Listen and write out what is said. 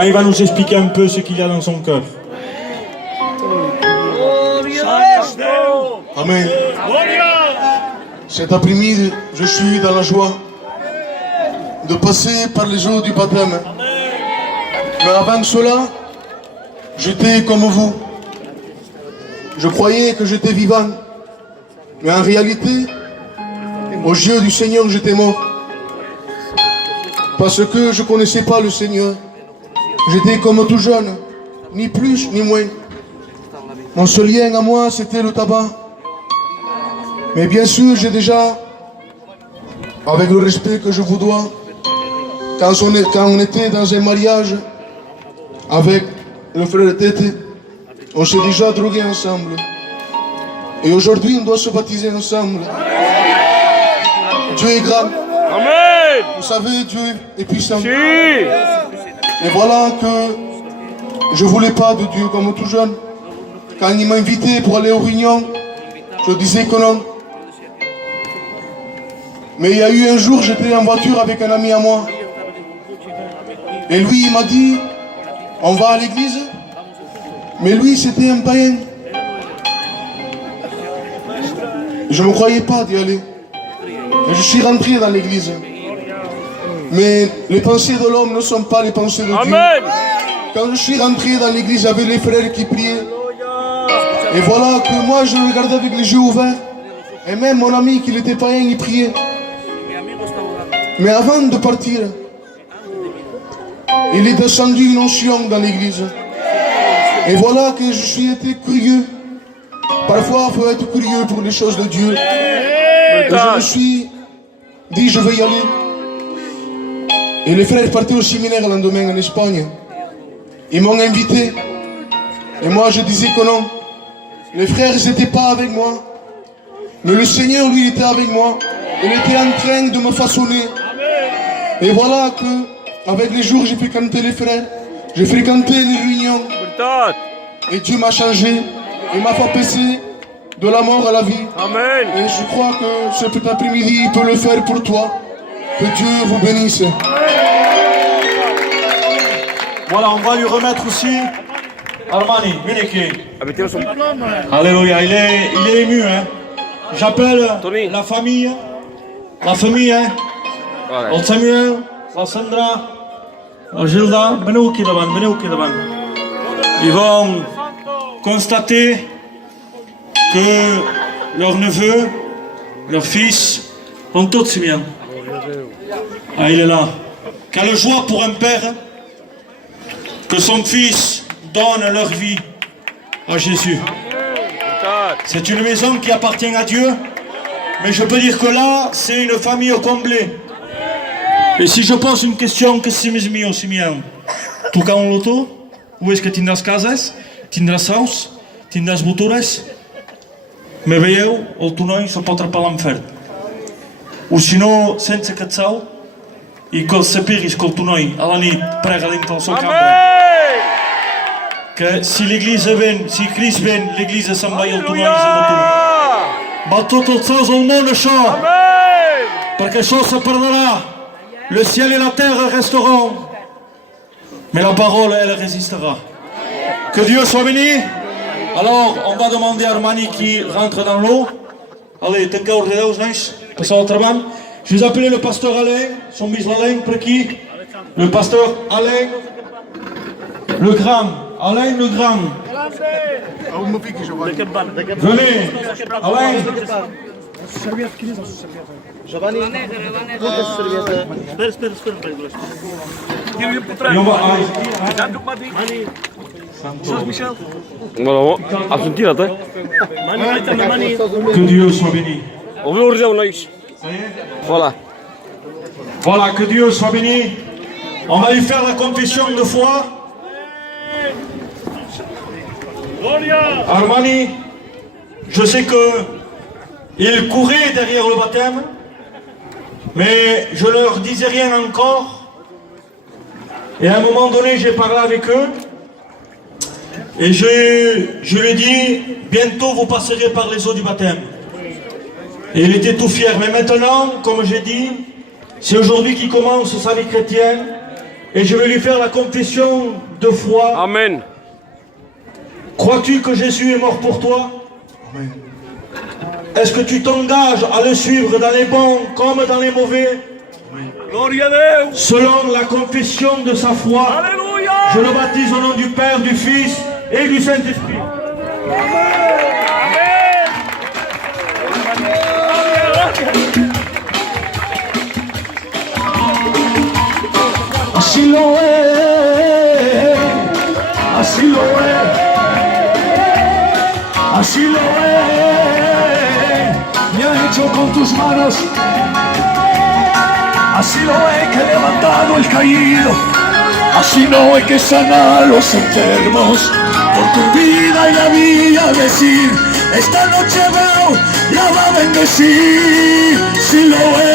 Ah, il va nous expliquer un peu ce qu'il y a dans son cœur. Amen. Cet après-midi, je suis dans la joie de passer par les eaux du baptême. Mais avant cela, j'étais comme vous. Je croyais que j'étais vivant. Mais en réalité, aux yeux du Seigneur, j'étais mort. Parce que je ne connaissais pas le Seigneur. J'étais comme tout jeune, ni plus ni moins. Mon seul lien à moi, c'était le tabac. Mais bien sûr, j'ai déjà, avec le respect que je vous dois, quand on était dans un mariage avec le frère Tete, on s'est déjà drogué ensemble. Et aujourd'hui, on doit se baptiser ensemble. Dieu est grand. Amen. Vous savez, Dieu est puissant. Et voilà que je ne voulais pas de Dieu comme tout jeune. Quand il m'a invité pour aller aux réunions, je disais que non. Mais il y a eu un jour, j'étais en voiture avec un ami à moi. Et lui, il m'a dit, on va à l'église. Mais lui, c'était un païen. Je ne me croyais pas d'y aller. Et je suis rentré dans l'église. Mais les pensées de l'homme ne sont pas les pensées de Dieu. Amen. Quand je suis rentré dans l'église, j'avais les frères qui priaient. Et voilà que moi, je regardais avec les yeux ouverts. Et même mon ami qui n'était païen, il priait. Mais avant de partir, il est descendu une onction dans l'église. Et voilà que je suis été curieux. Parfois, il faut être curieux pour les choses de Dieu. Et je me suis dit, je vais y aller. Et les frères partaient au séminaire le lendemain en Espagne. Ils m'ont invité. Et moi, je disais que non. Les frères, ils n'étaient pas avec moi. Mais le Seigneur, lui, était avec moi. Il était en train de me façonner. Et voilà que, avec les jours, j'ai fréquenté les frères. J'ai fréquenté les réunions. Et Dieu m'a changé. Il m'a fait passer de la mort à la vie. Amen. Et je crois que cet après-midi, il peut le faire pour toi. Que Dieu vous bénisse. Voilà, on va lui remettre aussi Armani, Muniki. Alléluia, il est ému, hein. J'appelle la famille, hein. Le Samuel, la Sandra, la Gilda, venez au Kidaban. Ils vont constater que leur neveu, leur fils, ont tous bien. Ah, il est là. Quelle joie pour un père que son fils donne leur vie à Jésus. C'est une maison qui appartient à Dieu, mais je peux dire que là, c'est une famille comblée. Et si je pose une question, que c'est mio, Simeon? Tu ca un loto? Où est-ce que tindràs cases? Tindràs saus? Tindràs botures? Me veieu, el tonoi se pot atrapar a l'infern. O si no, sense aquest sau, i que els sapiguis que el tonoi a la nit prega dintre la seva cambra. Que si l'Église ven, si Christ ven, l'Église se'n va i el tonoi se'n va tu. Va tots els saus del món això, perquè això se perdrà. Le ciel et la terre resteront, mais la parole, elle résistera. Que Dieu soit béni. Alors, on va demander à Armani qui rentre dans l'eau. Allez, tanqueu de Deus, nois. Passeu al treball. Je vais appeler le pasteur Alain, son bisbe Alain, per aquí. Le pasteur Alain, le grand. Alain le grand. Venez, Alain. Et on va... Que Dieu soit béni. Voilà. Voilà, que Dieu soit béni. On va lui faire la confession de foi. Armani, je sais que il courait derrière le baptême, mais je ne leur disais rien encore. Et à un moment donné, j'ai parlé avec eux. Et je lui ai dit, bientôt vous passerez par les eaux du baptême. Et il était tout fier. Mais maintenant, comme j'ai dit, c'est aujourd'hui qu'il commence sa vie chrétienne. Et je vais lui faire la confession de foi. Amen. Crois-tu que Jésus est mort pour toi? Amen. Est-ce que tu t'engages à le suivre dans les bons comme dans les mauvais? Gloria a Deus. Selon la confession de sa foi, Aleluya. je le baptise au nom du Père, du Fils et du Saint-Esprit. Así lo es, así lo es, así lo es, me has hecho con tus manos, así lo es que he levantado el caído, así lo es que sana a los enfermos, por tu vida y la mía decir, esta noche veo, la va a bendecir, si lo es.